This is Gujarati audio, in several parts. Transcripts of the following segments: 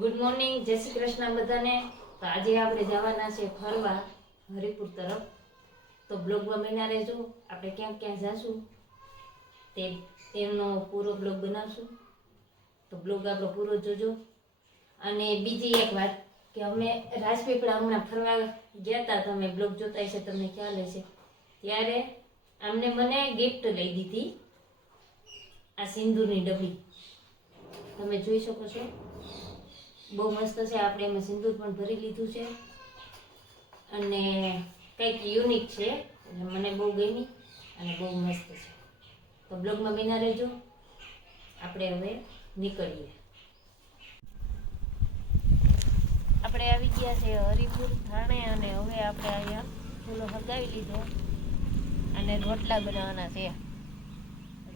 ગુડ મોર્નિંગ, જય શ્રી કૃષ્ણ બધાને। તો આજે આપણે જવાના છે ફરવા હરિપુર તરફ। તો બ્લોગમાં બન્યા રહેજો। આપણે ક્યાં ક્યાં જાશું તેનો પૂરો બ્લોગ બનાવશું। તો બ્લોગ આપણો પૂરો જોજો। અને બીજી એક વાત કે અમે રાજપીપળા હમણાં ફરવા ગયા હતા, તમે બ્લોગ જોતા હશે, તમને ખ્યાલ હશે। ત્યારે અમને મને ગિફ્ટ લઈ દીધી, આ સિંદૂરની ડબ્બી તમે જોઈ શકો છો। બહુ મસ્ત છે। આપણે એમાં સિંદૂર પણ ભરી લીધું છે અને કંઈક યુનિક છે, એટલે મને બહુ ગમી અને બહુ મસ્ત છે। તો બ્લોગમાં બન્યા રહેજો। આપણે હવે નીકળીએ। આપણે આવી ગયા છે હરિપુર થાણે અને હવે આપણે અહીંયા ચૂલો હગાવી લીધો અને રોટલા બનાવવાના છે।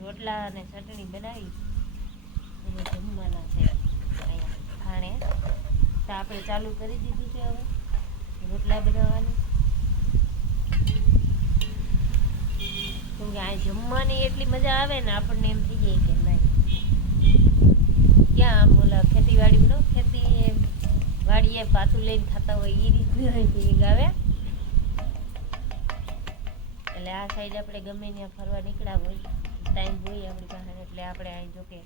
રોટલા અને ચટણી બનાવી અને જમવાના છે અહીંયા થાણે। તો આપણે ચાલુ કરી દીધું છે હવે રોટલા બનાવવાની, કેમ કે આ જમવાની એટલી મજા આવે ને, આપણને એમ થઈ જાય કે નહીં ક્યાં આમ ઓલા ખેતીવાડી ખેતી વાડીએ પાછું લઈને ખાતા હોય એ રીતની ફીલિંગ આવે। એટલે આ સાઈડ આપણે ગમે ત્યાં ફરવા નીકળ્યા હોય, ટાઈમ હોય આપણી પાસે, એટલે આપણે અહીં જોકે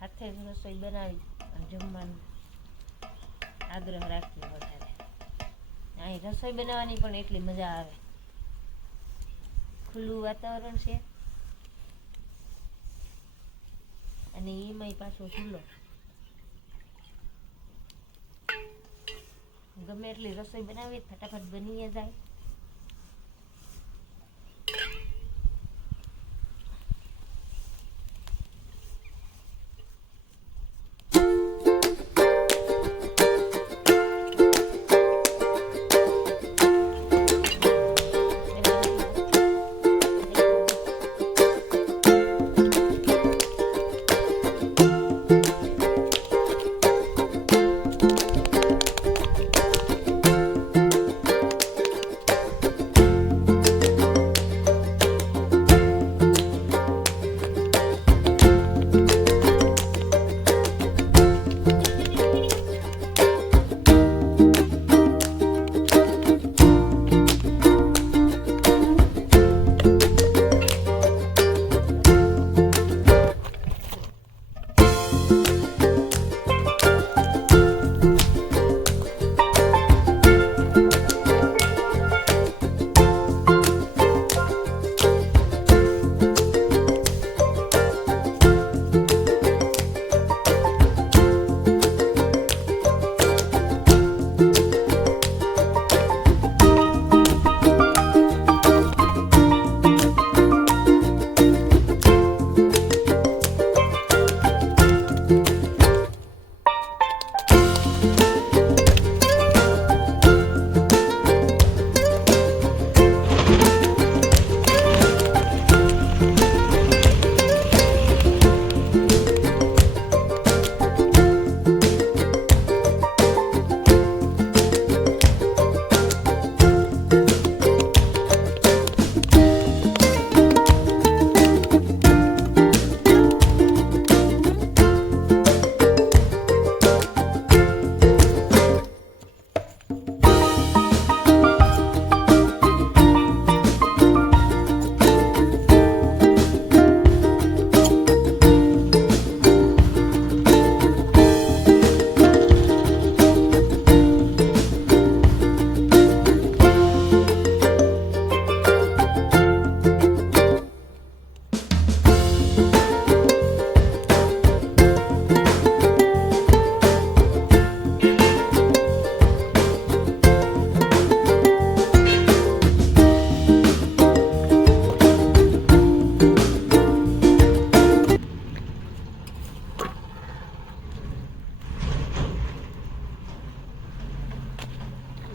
હાથે જ રસોઈ બનાવી અને જમવાનું આગ્રહ રાખીએ વધારે। અહીં રસોઈ બનાવવાની પણ એટલી મજા આવે, ખુલ્લું વાતાવરણ છે અને એમાંય પાછો ચૂલો, ગમે એટલી રસોઈ બનાવીએ ફટાફટ બની જાય।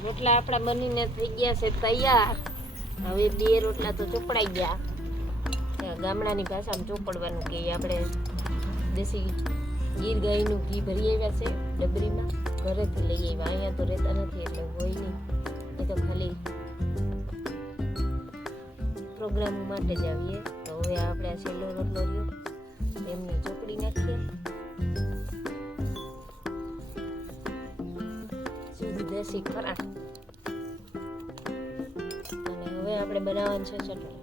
રોટલા આપણા બનીને થઈ ગયા છે તૈયાર। હવે બે રોટલા તો ચોપડાઈ ગયા, ગામડાની ભાષામાં ચોપડવાનું કે આપણે દેશી ગીર ગાયનું ઘી ભરી આવ્યા છે ડબરીમાં, ઘરેથી લઈ આવ્યા। અહીંયા તો રહેતા નથી એટલે હોય નહીં, એ તો ખાલી પ્રોગ્રામ માટે જ આવીએ। તો હવે આપણે આ છેલ્લો રોટલો રહ્યો એમને ચોપડી નાખીએ શુદ્ધ દેશી ખોરાક. અને હવે આપણે બનાવવાનું છે ચટણી.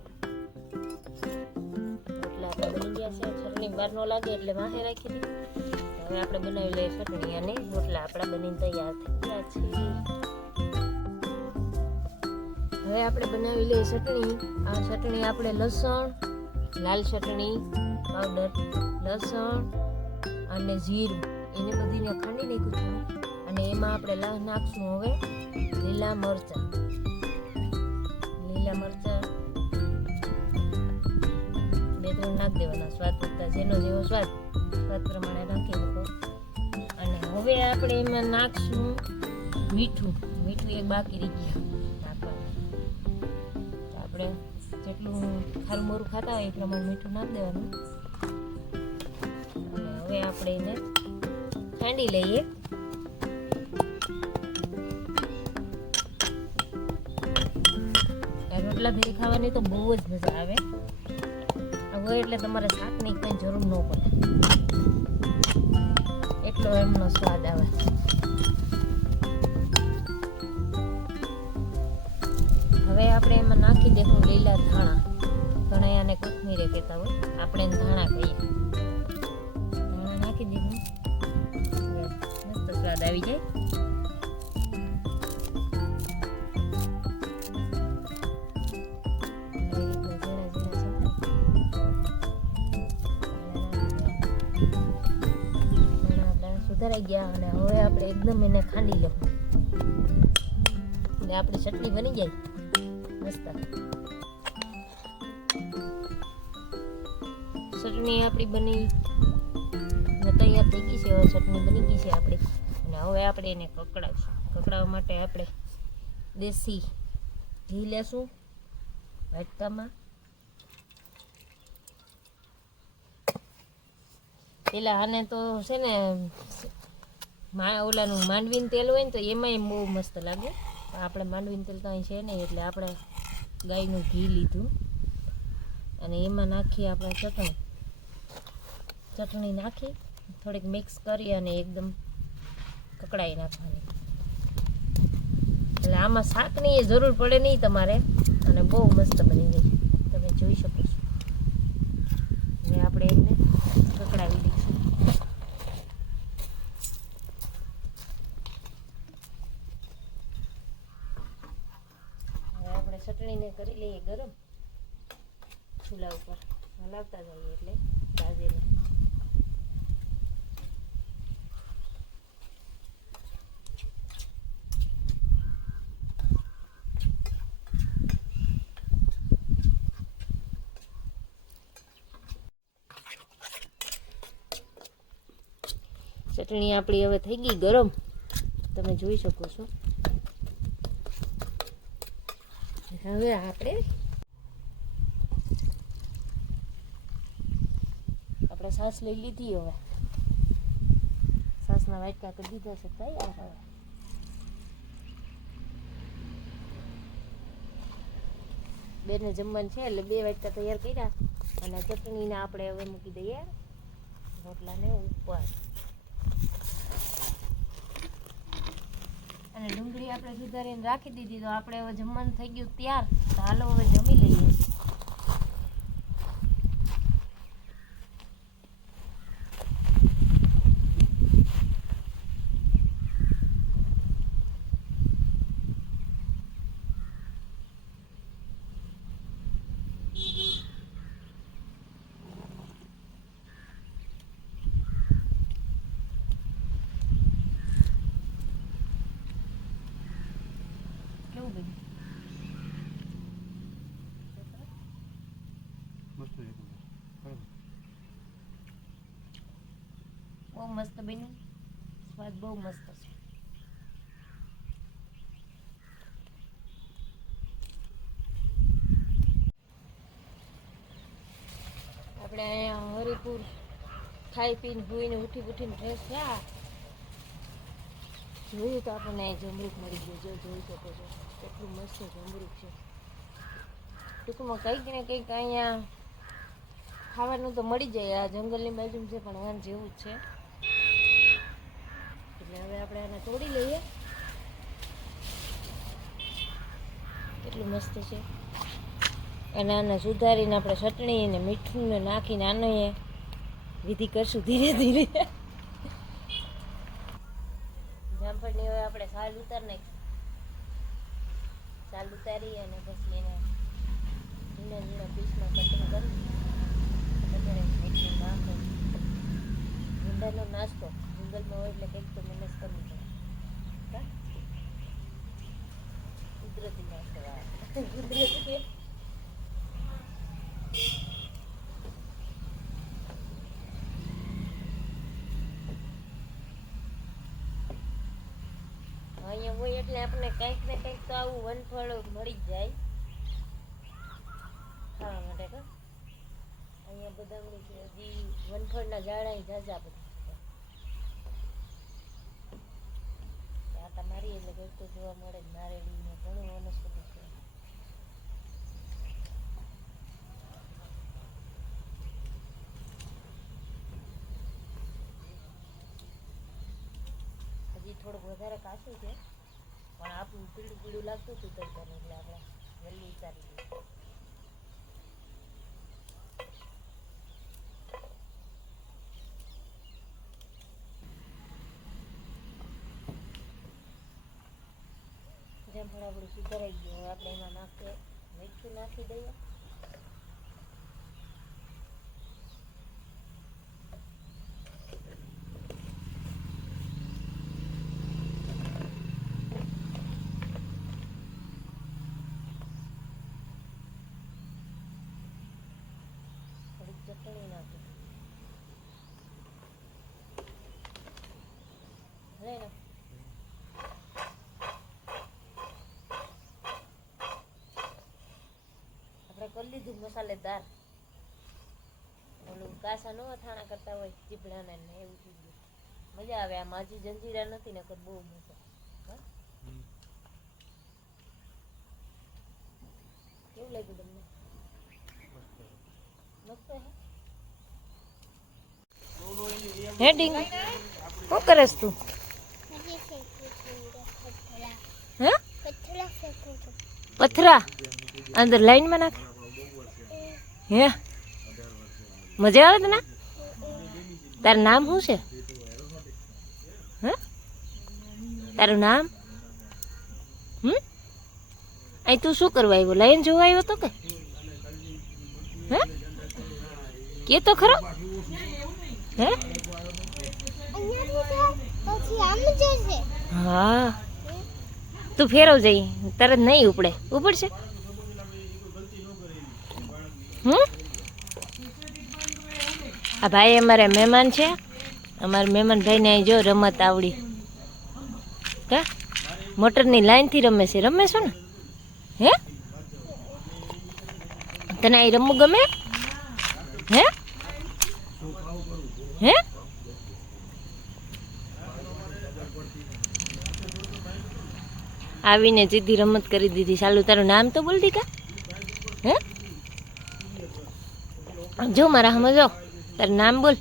એટલે આપણે બની ગયા છે. ચટણી વાર ન લાગે એટલે વાહે રાખી દીધી. હવે આપણે બનાવી લઈએ ચટણી અને રોટલા આપણા બનીને તૈયાર થઈ ગયા છે. હવે આપણે બનાવી લઈએ ચટણી. આ ચટણી આપણે લસણ, લાલ ચટણી પાવડર, લસણ અને જીરું એને બધીને ખાંડી નાખ્યું. અને એમાં આપણે નાખશું હવે લીલા મરચાં. બે ત્રણ નાખી દેવાના સ્વાદ કરતા, જેનો જેવો સ્વાદ પ્રમાણે નાખી શકો. અને હવે આપણે એમાં નાખશું મીઠું એક બાકી રહી ગયું નાખવાનું. તો આપણે જેટલું ખારું મોરું ખાતા હોય એ પ્રમાણે મીઠું નાખી દેવાનું. અને હવે આપણે એને ખાંડી લઈએ. રોટલા ભેરી ખાવાની તો બહુ જ મજા આવે. હવે એટલે તમારે શાકની કંઈ જરૂર ન પડે, એટલો એમનો સ્વાદ આવે. હવે આપણે એમાં નાખી દેવું લીલા ધાણા. ઘણા આને કોથમીરે કહેતા હોય, આપણે એને ધાણા કહીએ. ધાણા નાખી દેવું, મસ્ત સ્વાદ આવી જાય. સુધારાઈ ગયા. અને હવે આપણે એકદમ એને ખાંડી લઉં એટલે આપણી ચટણી બની જાય મસ્ત. ચટણી આપણી બની તૈયાર થઈ ગઈ છે. હવે ચટણી બની ગઈ છે આપણી. અને હવે આપણે એને કકડાવશું. કકડાવવા માટે આપણે દેશી ઘી લેશું વાટકામાં. પેલા આને તો છે ને ઓલાનું માંડવીનું તેલ હોય ને તો એમાંય બહુ મસ્ત લાગે. આપણે માંડવીનું તેલ કાંઈ છે નહીં એટલે આપણે ગાયનું ઘી લીધું. અને એમાં નાખી આપણે ચટણી નાખી થોડીક મિક્સ કરી અને એકદમ કકડાઈ નાખવાની. એટલે આમાં શાકની એ જરૂર પડે નહીં તમારે. અને બહુ મસ્ત બની જાય, તમે જોઈ શકો છો. અને આપણે એમને કકડાવી દઈશું. હવે આપણે ચટણીને કરી લઈએ ગરમ ચૂલા ઉપર. હલાવતા જઈએ એટલે દાજે નહીં. ચટણી આપણી હવે થઈ ગઈ ગરમ, તમે જોઈ શકો છો. હવે આપણે છાશ લઈ લીધી. હવે છાશના વાટકા કરી દીધા છે તૈયાર. હવે બેને જમવાનું છે એટલે 2 વાટકા તૈયાર કર્યા. અને ચટણીને આપણે હવે મૂકી દઈએ રોટલાને ઉપર. અને ડુંગળી આપણે સુધારીને રાખી દીધી. તો આપણે હવે જમવાનું થઈ ગયું તૈયાર. તો હાલો હવે જમી લઈએ. બહુ મસ્ત બન્યું. સ્વાદ બહુ મસ્ત છે. આપણે અહીંયા હરિપુર ખાઈ પીને ધોઈને ઉઠીને ફ્રેશ થયા. જોયું તો આપણને જમરૂખ મળી ગયું. જો જોઈ શકો છો કેટલું મસ્ત જમરૂખ છે. ટૂંકમાં કંઈક ને કંઈક અહીંયા ખાવાનું તો મળી જાય. આ જંગલની બાજુ છે પણ વાન જેવું જ છે. એટલે હવે આપણે આને તોડી લઈએ. કેટલું મસ્ત છે. અને આને સુધારીને આપણે ચટણી ને મીઠું ને નાખીને આને વિધિ કરશું ધીરે ધીરે. જામફળની હવે આપણે છાલ ઉતાર નાખી. છાલ ઉતારી અને પછી એને ઝીણા ઝીણા પીસમાં કટિંગ કરી નાખો. ગુંડાનો નાસ્તો જંગલમાં હોય એટલે કંઈક તો મહેનત કરવી પડે. કુદરતી નાસ્તો કુદરતી. અહીંયા હોય એટલે આપણે કંઈક ને કંઈક તો આવું વનફળ મળી જ જાય ખાવા માટે. અહીંયા બદામડી છે, હજી વનફળના ઝાડા ઝાઝા બધા આટા મારી એટલે કંઈક તો જોવા મળે જ. નારેળી ને ઘણું વનસ્પતિ છે. હજી થોડુંક વધારે કાચું છે પણ આપણું પીળું પીળું લાગતું હતું તડકાનું એટલે આપણે જલ્દી ઉતારી દઈએ. જામફળ આપણું સુધારાઈ ગયું. હવે આપણે એમાં નાખીએ મીઠું નાખી દઈએ. થોડીક ચટણી નાખી હવે ને કરી લીધું મસાલેદાર. ઓલું કાસા નો અથાણા કરતા હોય ચીપડાને એવું થઈ ગયું. મજા આવે. આમાં હજી જંજીરા નથી ને બહુ મજા. કેવું લાગ્યું તમને? મસ્ત હે હેડિંગ. શું કરેસ તું? હે પથરા અંદર લાઈનમાં નાખ. હે મજા આવે તને? તારું નામ શું છે? હે તારું નામ? અહીં તું શું કરવા આવ્યો? લાઈન જોવા આવ્યો તો કે? હે કે તો ખરો? હે હા તું ફેરવ જઈ તરત નહીં ઉપડે. ઉપડશે? આ ભાઈ અમારે મહેમાન છે. અમારા મહેમાન ભાઈને અહીં જો રમત આવડી. કા મોટરની લાઈનથી રમે છે. રમે છો ને? હે તને અહીં રમવું ગમે? હે હે આવીને સીધી રમત કરી દીધી. ચાલુ તારું નામ તો બોલ દી કા. હે જો મારા હમ જો તારું નામ બોલ.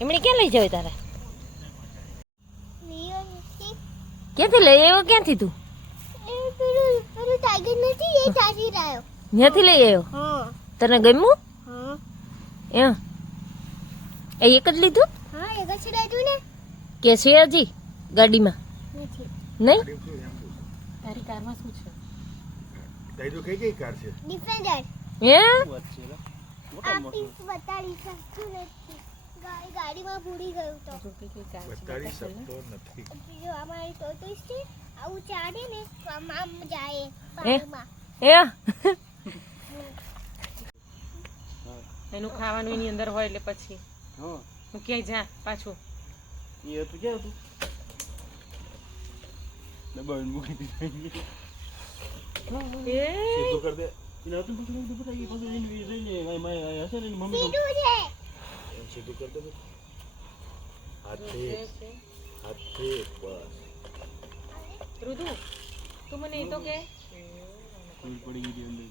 એમણે ક્યાં લઈ જાવ તારે? ક્યાંથી લઈ આવ્યો? ક્યાંથી તું? ત્યાંથી લઈ આવ્યો? તને ગમ્યું? એક જ લીધું? કે છે હજી ગાડીમાં? નહીં. તારી કારમાં શું છે? તારી કઈ કઈ કાર છે? ડિફેન્ડર. હે આપી બતાડી શકતું નથી. ગાડીમાં ભૂલી ગયું તો બતાડી શકતો નથી. જો અમારી ટોટો છે આવું ચાડે ને તો આમ જાય પાણીમાં. એનું ખાવાનું એની અંદર હોય એટલે પછી હું ક્યાંય જા પાછું. એ હતું ક્યાં હતું? દબાવીને મૂકી દીધું. સીધું કર દે. એને હતું પૂછું બતાવી પાછું એને જઈને હશે ને મમ્મી સીધું છે. સીધું કર દે. હાથે હાથે બસ. રુદુ તું મને એ તો કે પડી ગઈ અંદર.